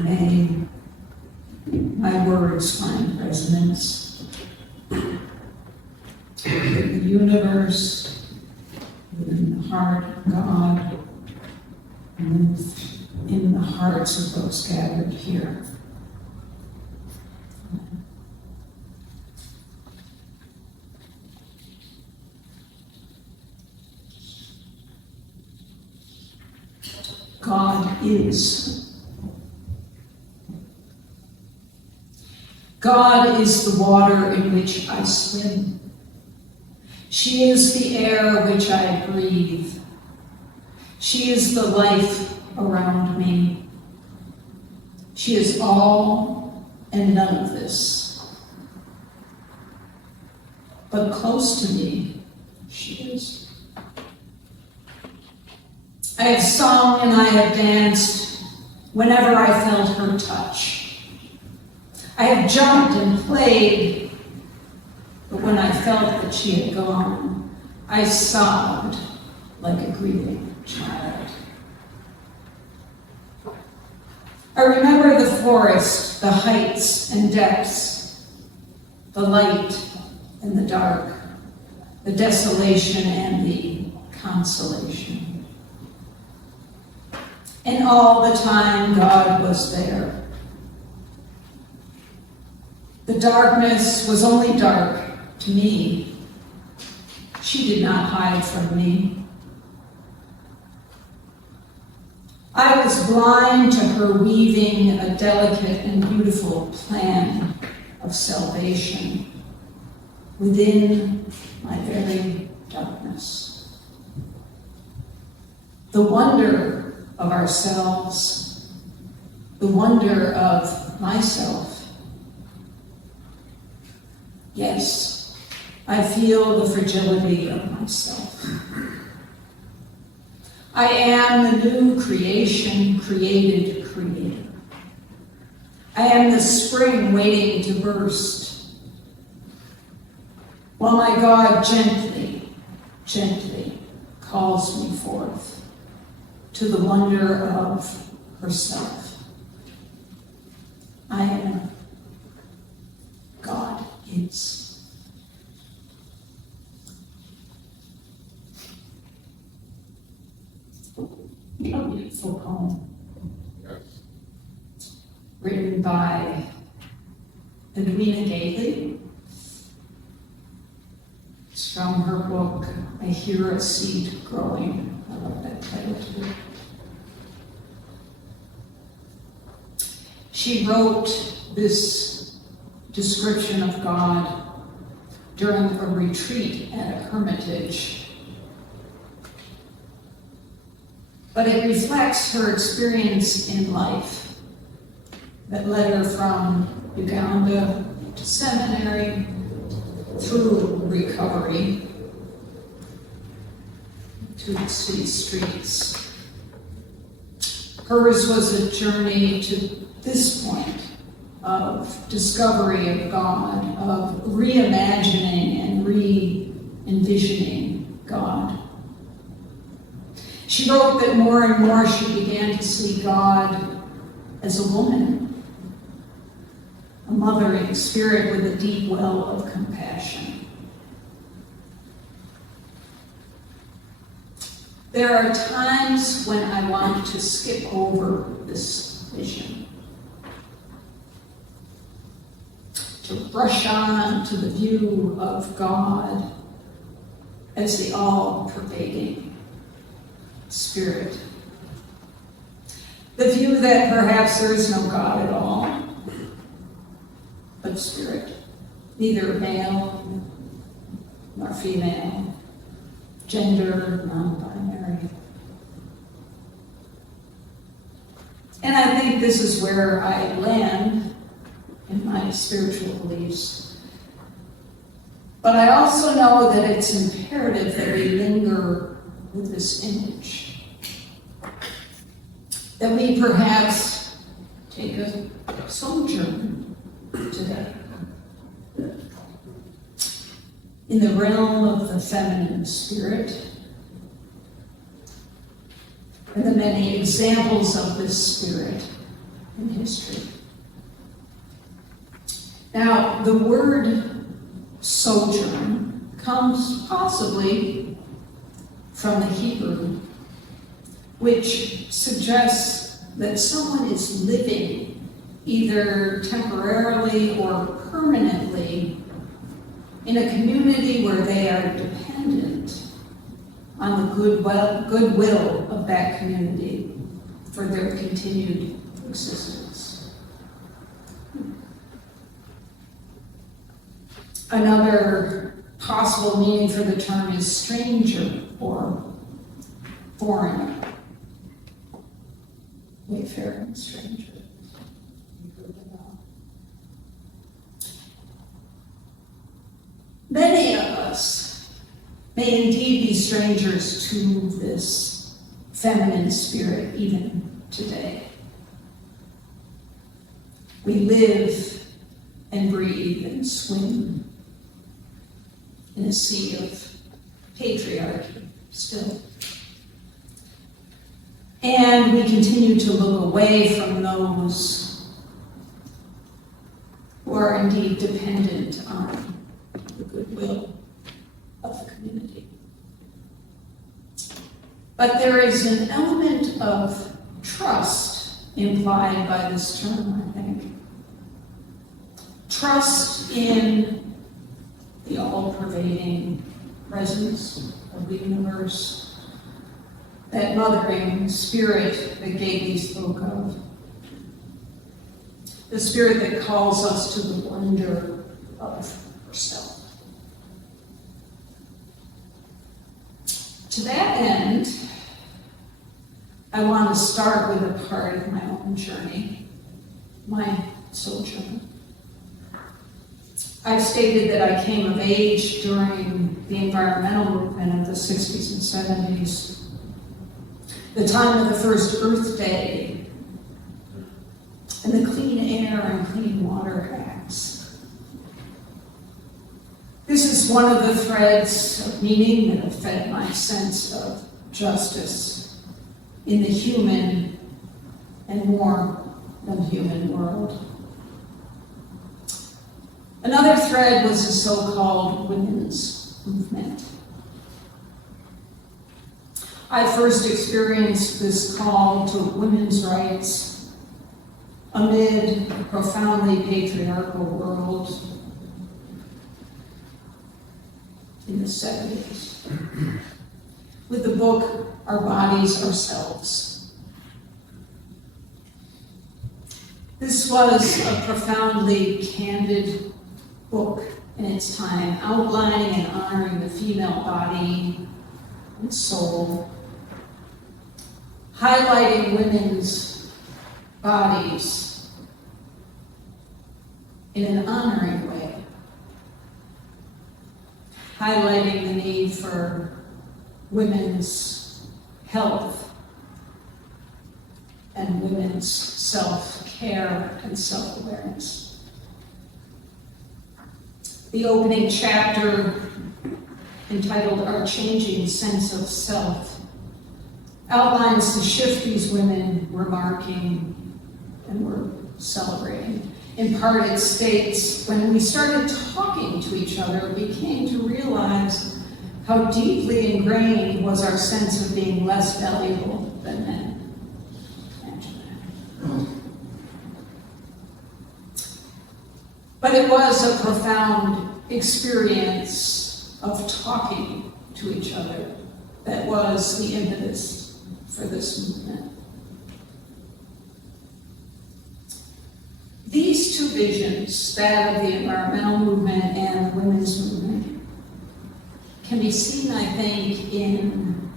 May my words find resonance in the universe, within the heart of God, and in the hearts of those gathered here. God is. God is the water in which I swim. She is the air which I breathe. She is the life around me. She is all and none of this. But close to me, she is. I have sung and I have danced whenever I felt her touch. I have jumped and played, but when I felt that she had gone, I sobbed like a grieving child. I remember the forest, the heights and depths, the light and the dark, the desolation and the consolation. And all the time, God was there. The darkness was only dark to me. She did not hide from me. I was blind to her weaving a delicate and beautiful plan of salvation within my very darkness. The wonder of ourselves, the wonder of myself. Yes, I feel the fragility of myself. I am the new creation, created creator. I am the spring waiting to burst, while my God gently, gently calls me forth to the wonder of herself. I am. God is. A beautiful poem. Yes. Written by Edwina Gately. It's from her book, I Hear a Seed Growing. I love that title too. She wrote this description of God during a retreat at a hermitage. But it reflects her experience in life that led her from Uganda to seminary, through recovery, to the city streets. Hers was a journey to this point of discovery of God, of reimagining and re-envisioning God. She wrote that more and more she began to see God as a woman, a mothering spirit with a deep well of compassion. There are times when I want to skip over this vision, to rush on to the view of God as the all-pervading Spirit. The view that perhaps there is no God at all, but Spirit, neither male nor female, gender, non-binary. And I think this is where I land in my spiritual beliefs. But I also know that it's imperative that we linger with this image. That we perhaps take a sojourn today in the realm of the feminine spirit and the many examples of this spirit in history. Now, the word sojourn comes possibly from the Hebrew, which suggests that someone is living either temporarily or permanently in a community where they are dependent on the goodwill of that community for their continued existence. Another possible meaning for the term is stranger or foreigner. Wayfaring stranger. Many of us may indeed be strangers to this feminine spirit even today. We live and breathe and swim in a sea of patriarchy still. And we continue to look away from those who are indeed dependent on the goodwill of the community. But there is an element of trust implied by this term, I think. Trust in the all-pervading presence of the universe, that mothering spirit that Gately spoke of, the spirit that calls us to the wonder of herself. To that end, I want to start with a part of my own journey, my sojourn. I've stated that I came of age during the environmental movement of the 60s and 70s, the time of the first Earth Day, and the Clean Air and Clean Water Acts. This is one of the threads of meaning that have fed my sense of justice in the human and more than human world. Another thread was the so-called women's movement. I first experienced this call to women's rights amid a profoundly patriarchal world in the 70s with the book, Our Bodies, Ourselves. This was a profoundly candid book in its time, outlining and honoring the female body and soul, highlighting women's bodies in an honoring way, highlighting the need for women's health and women's self-care and self-awareness. The opening chapter, entitled Our Changing Sense of Self, outlines the shift these women were marking and were celebrating. In part, it states, when we started talking to each other, we came to realize how deeply ingrained was our sense of being less valuable than men. Imagine that. But it was a profound experience of talking to each other that was the impetus for this movement. These two visions, that of the environmental movement and the women's movement, can be seen, I think, in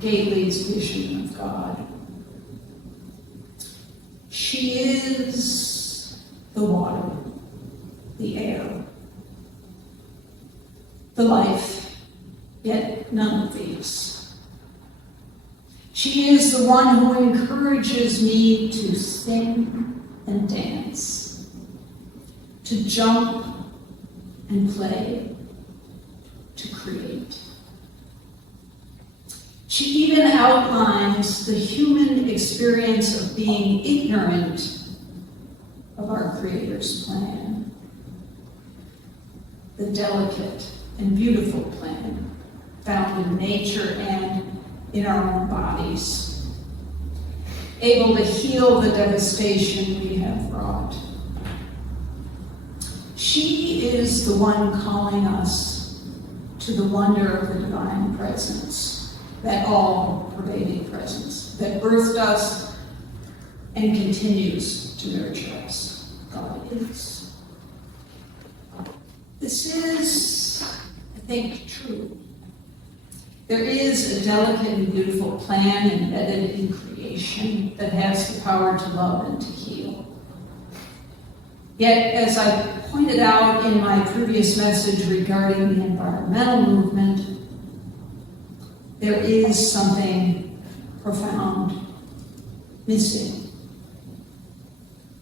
Gately's vision of God. She is the water, the air, the life, yet none of these. She is the one who encourages me to sing and dance, to jump and play, to create. She even outlines the human experience of being ignorant of our Creator's plan. The delicate and beautiful plan found in nature and in our own bodies, able to heal the devastation we have wrought. She is the one calling us to the wonder of the divine presence, that all-pervading presence that birthed us and continues to nurture us. God is. This is, I think, true. There is a delicate and beautiful plan embedded in creation that has the power to love and to heal. Yet, as I pointed out in my previous message regarding the environmental movement, there is something profound missing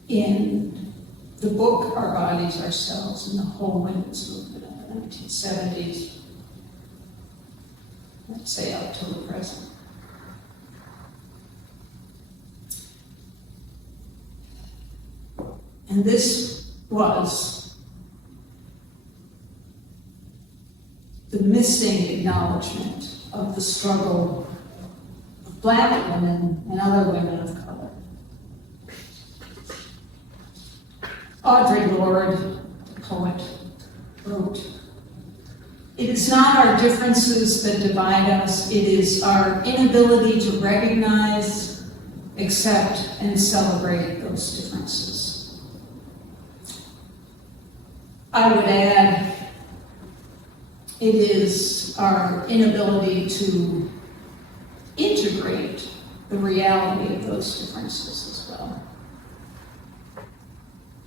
in the book Our Bodies, Ourselves, and the whole women's movement of the 1970s, let's say up till the present. And this was the missing acknowledgement of the struggle of Black women and other women of color. Audre Lorde, the poet, wrote, "It is not our differences that divide us, it is our inability to recognize, accept, and celebrate those differences." I would add, it is our inability to integrate the reality of those differences as well.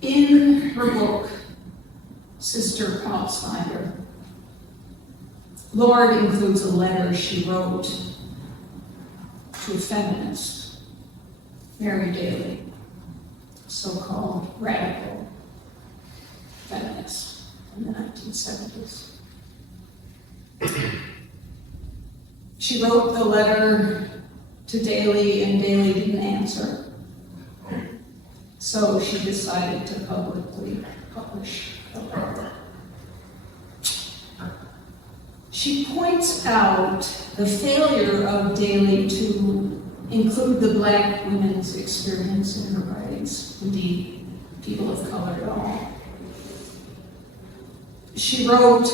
In her book, Sister Outsider, Lorde includes a letter she wrote to a feminist, Mary Daly, so-called radical feminist in the 1970s. She wrote the letter to Daly, and Daly didn't answer. So she decided to publicly publish the letter. She points out the failure of Daly to include the Black women's experience in her writings, indeed, people of color at all. She wrote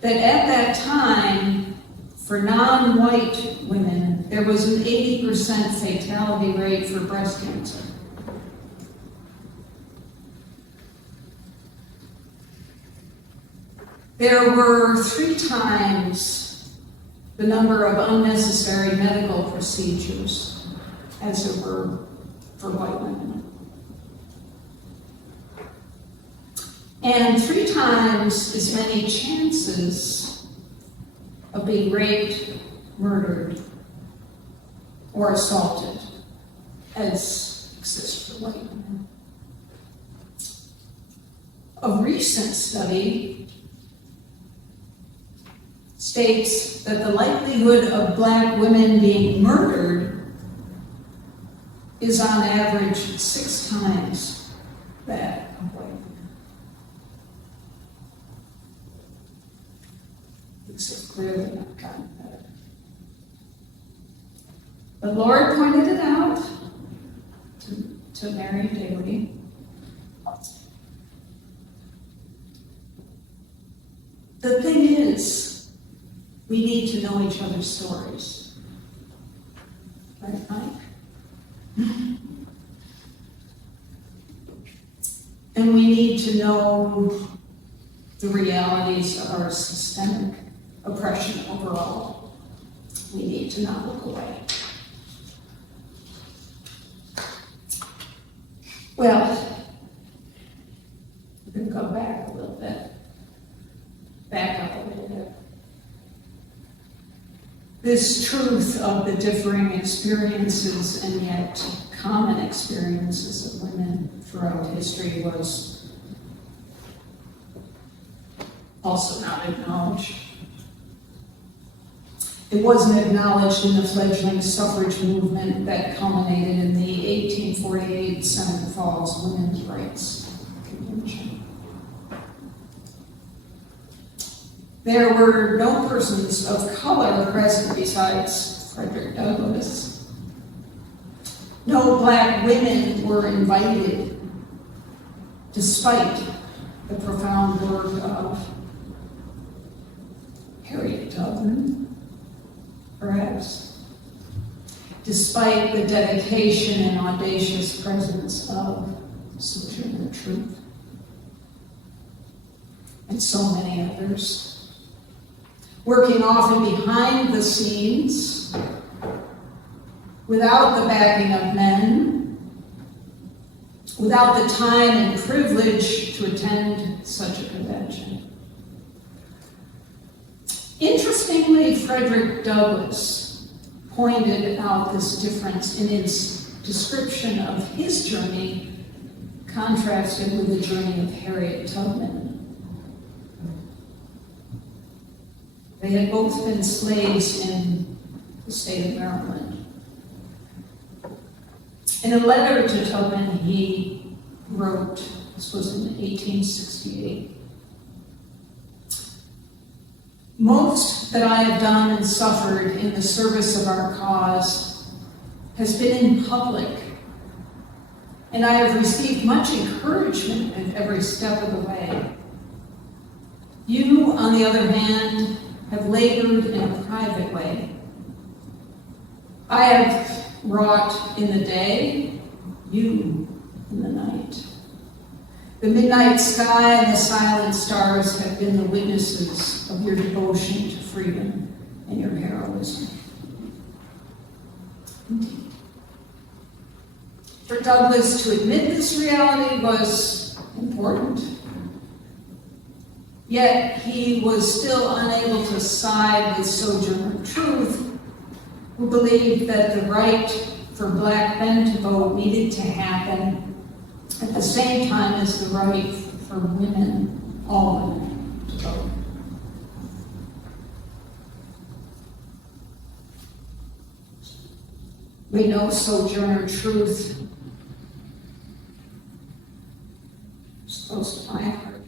that at that time, for non-white women, there was an 80% fatality rate for breast cancer. There were 3 times the number of unnecessary medical procedures as there were for white women. And 3 times as many chances of being raped, murdered, or assaulted as exist for white women. A recent study states that the likelihood of Black women being murdered is on average 6 times that of white women. Things have clearly not gotten better. The Lord pointed it out to Mary Daly. The thing is, we need to know each other's stories. Right, Mike? And we need to know the realities of our systemic oppression overall. We need to not look away. Well, we're going to go back a little bit. Back up a little bit. This truth of the differing experiences and yet common experiences of women throughout history was also not acknowledged. It wasn't acknowledged in the fledgling suffrage movement that culminated in the 1848 Seventh calls Women's Rights Convention. There were no persons of color present besides Frederick Douglass. No black women were invited, despite the profound work of Harriet Tubman, perhaps, despite the dedication and audacious presence of Sojourner Truth, and so many others, working often behind the scenes, without the backing of men, without the time and privilege to attend such a convention. Interestingly, Frederick Douglass pointed out this difference in his description of his journey, contrasted with the journey of Harriet Tubman. They had both been slaves in the state of Maryland. In a letter to Tubman, he wrote, this was in 1868, "Most that I have done and suffered in the service of our cause has been in public, and I have received much encouragement at every step of the way. You, on the other hand, have labored in a private way. I have wrought in the day, you in the night. The midnight sky and the silent stars have been the witnesses of your devotion to freedom and your heroism." Indeed. For Douglass to admit this reality was important. Yet he was still unable to side with Sojourner Truth, who believed that the right for black men to vote needed to happen at the same time as the right for women, all women, to vote. We know Sojourner Truth is close to my heart.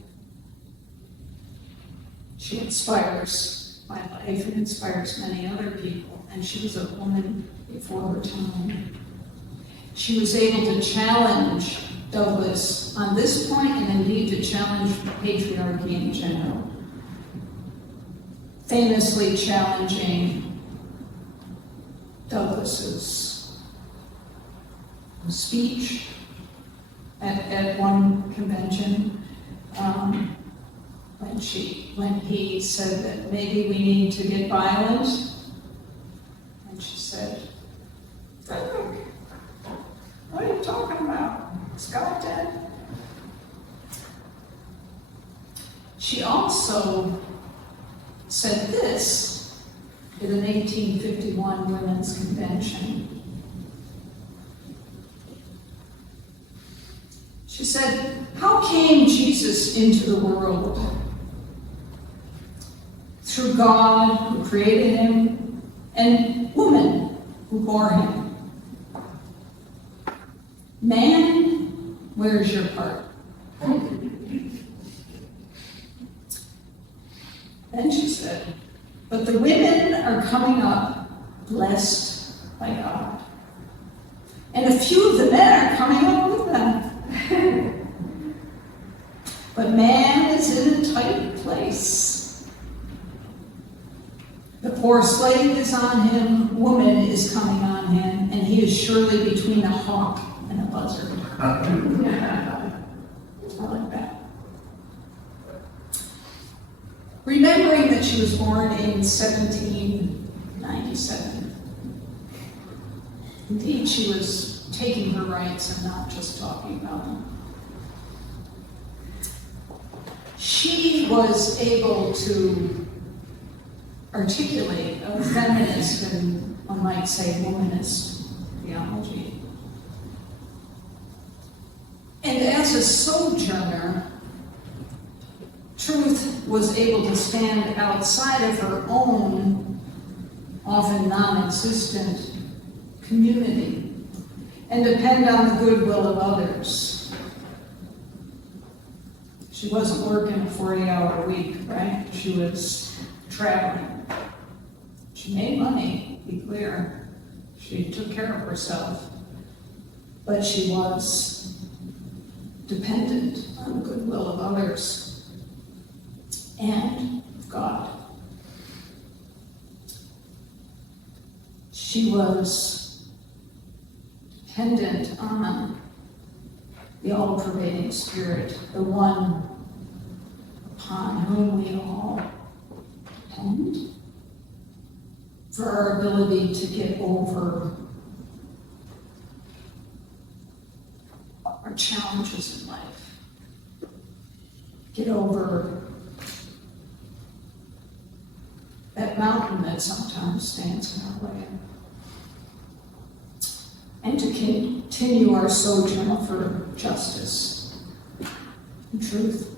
She inspires my life and inspires many other people, and she was a woman before her time. She was able to challenge Douglass on this point, and indeed to challenge patriarchy in general, famously challenging Douglass's speech at one convention, when he said that maybe we need to get violent, and she said, "Frederick, what are you talking about? Is God dead?" She also said this at an 1851 Women's Convention. She said, "How came Jesus into the world? Through God who created him and woman who bore him. Man, where's your part?" Then she said, "But the women are coming up blessed by God. And a few of the men are coming up with them. But man is in a tight place. The poor slave is on him, woman is coming on him, and he is surely between a hawk and a buzzard." I like that. Remembering that she was born in 1797. Indeed, she was taking her rights and not just talking about them. She was able to articulate a feminist and, one might say, womanist theology. And as a sojourner, Truth was able to stand outside of her own, often non-existent, community and depend on the goodwill of others. She wasn't working a 40-hour week, right? She was traveling. She made money, to be clear. She took care of herself. But she was dependent on the goodwill of others and God. She was dependent on the all-pervading Spirit, the one upon whom we all depend for our ability to get over our challenges in life, get over that mountain that sometimes stands in our way, and to continue our sojourn for justice and truth.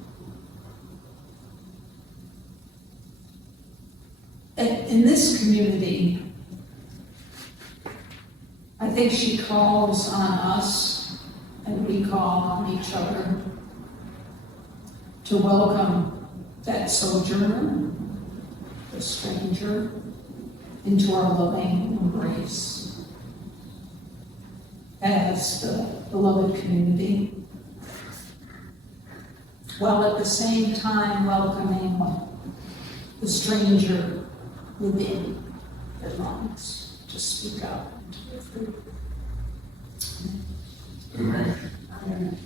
In this community, I think she calls on us, and we call on each other, to welcome that sojourner, the stranger, into our loving embrace as the beloved community, while at the same time welcoming the stranger within that longs to speak up and to live free. Amen. Amen.